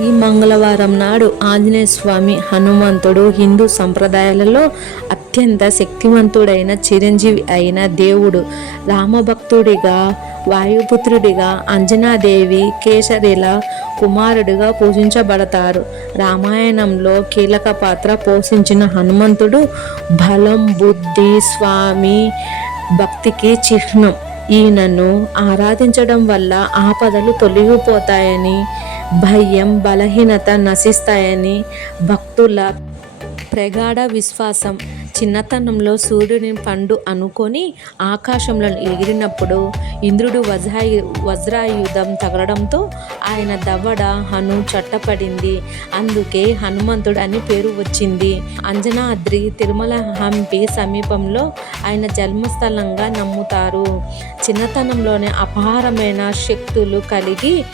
ఈ మంగళవారం నాడు ఆంజనేయ స్వామి హనుమంతుడు హిందూ సంప్రదాయాలలో అత్యంత శక్తివంతుడైన చిరంజీవి అయిన దేవుడు. రామభక్తుడిగా, వాయుపుత్రుడిగా, అంజనాదేవి కేసరిల కుమారుడిగా పూజించబడతారు. రామాయణంలో కీలక పాత్ర పోషించిన హనుమంతుడు బలం, బుద్ధి, స్వామి భక్తికి చిహ్నం. ఈయనను ఆరాధించడం వల్ల ఆపదలు తొలగిపోతాయని, భయం, బలహీనత నశిస్తాయని భక్తుల ప్రగాఢ విశ్వాసం. చిన్నతనంలో సూర్యుని పండు అనుకొని ఆకాశంలో ఎగిరినప్పుడు ఇంద్రుడు వజ్రాయుధం తగలడంతో ఆయన దవడ హను చట్టపడింది. అందుకే హనుమంతుడు అని పేరు వచ్చింది. అంజనాద్రి, తిరుమల, హంపి సమీపంలో ఆయన జన్మస్థలంగా నమ్ముతారు. చిన్నతనంలోనే అపారమైన శక్తులు కలిగి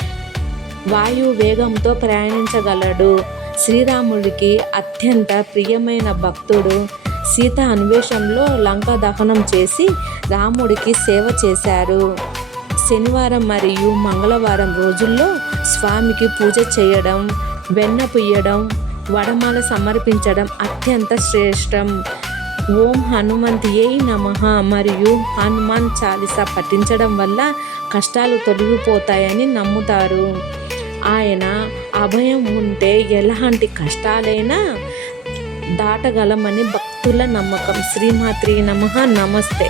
వాయు వేగంతో ప్రయాణించగలడు. శ్రీరాముడికి అత్యంత ప్రియమైన భక్తుడు. సీత అన్వేషణలో లంక దహనం చేసి రాముడికి సేవ చేశారు. శనివారం మరియు మంగళవారం రోజుల్లో స్వామికి పూజ చేయడం, వెన్న పుయ్యడం, వడమాల సమర్పించడం అత్యంత శ్రేష్టం. ఓం హనుమంతియే నమః మరియు హనుమాన్ చాలీసా పఠించడం వల్ల కష్టాలు తొలగిపోతాయని నమ్ముతారు. ఆయన అభయం ఉంటే ఎలాంటి కష్టాలైనా దాటగలమని భక్తుల నమ్మకం. శ్రీమాత్రే నమః. నమస్తే.